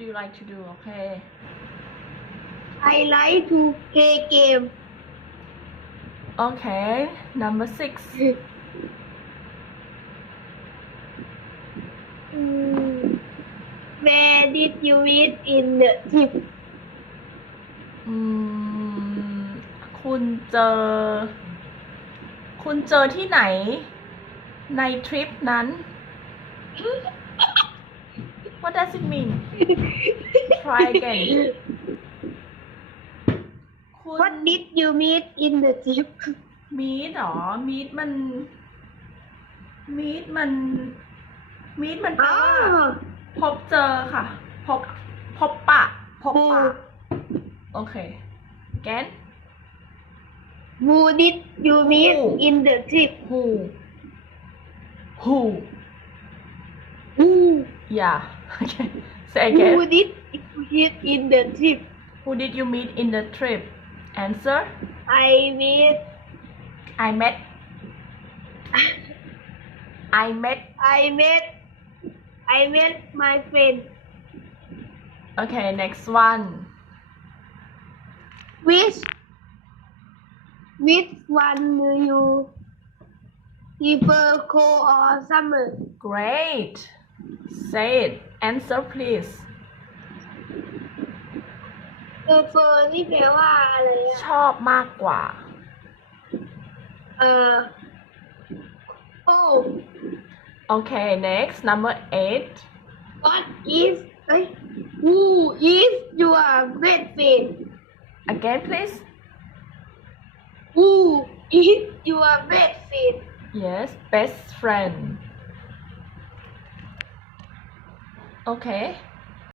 do you like to do okay I like to play game okay number six Mm, Where did you meet in the trip อืมคุณเจอ คุณเจอที่ไหนในทริปนั้น What does it mean try again คุณ What did you meet in the trip มีดหรอ มีดมัน มีดมัน มีดมันแปลอ๋อว่าพบเจอค่ะ พบ พบปะ พบปะ โอเค แกน Who did you meet Who? in the trip who who Who yeah okay. Say again. Who did you meet in the trip? Who did you meet in the trip? Answer. I meet I met. I met. I met I met my friend. Okay next one. Which Which one do you prefer cold or summer? Great say it answer please เออเฟอร์นี่แปลว่าอะไร ช อะ อบมากกว่า เออโอ้ okay next number eight What is เอ้ย Who is your best friend again please Who is your best friend yes best friend Okay